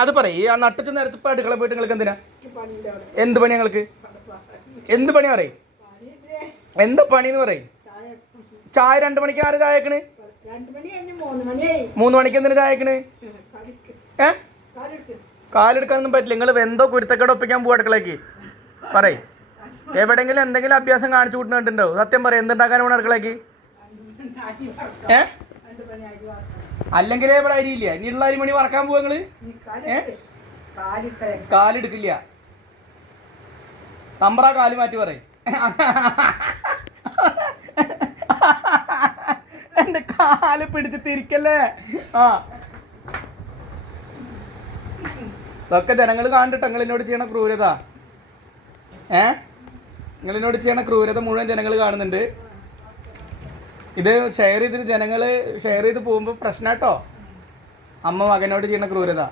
അത് പറയും ഈ ആ നട്ടുച്ച നേരത്ത് ഇപ്പം അടുക്കള പോയിട്ട് നിങ്ങൾക്ക് എന്തിനാ എന്ത് പണി ഞങ്ങൾക്ക് എന്ത് പണി പറയും എന്താ പണിന്ന് പറയും ചായ 2 മണിക്ക് ആര് ചായക്കണ് 3 മണിക്ക് എന്തിനാ ചായക്കണ് കാലെടുക്കാനൊന്നും പറ്റില്ല നിങ്ങൾ എന്തോ കുരുത്തക്കേട് ഒപ്പിക്കാൻ പോവാ അടുക്കളയ്ക്ക് പറയും എവിടെങ്കിലും എന്തെങ്കിലും അഭ്യാസം കാണിച്ചു കൂട്ടുന്നുണ്ടോ സത്യം പറയും എന്തുണ്ടാക്കാൻ പോണ അടുക്കളയ്ക്ക് അല്ലെങ്കിൽ ഇവിടെ അരിയില്ല ഇനിയുള്ള അരിമണി വറക്കാൻ പോവാ നിങ്ങള് കാലെടുക്കില്ല തമ്പ്ര കാല് മാറ്റി പറയും എന്റെ കാല് പിടിച്ച് തിരിക്കല്ലേ ഇതൊക്കെ ജനങ്ങൾ കണ്ടിട്ട് നിങ്ങളിനോട് ചെയ്യണ ക്രൂരത നിങ്ങളിനോട് ചെയ്യണ ക്രൂരത മുഴുവൻ ജനങ്ങൾ കാണുന്നുണ്ട്. ഇത് ഷെയർ ചെയ്തിട്ട് ജനങ്ങൾ ഷെയർ ചെയ്ത് പോകുമ്പോൾ പ്രശ്നമാട്ടോ അമ്മ മകനോട് ചെയ്യണ ക്രൂരത.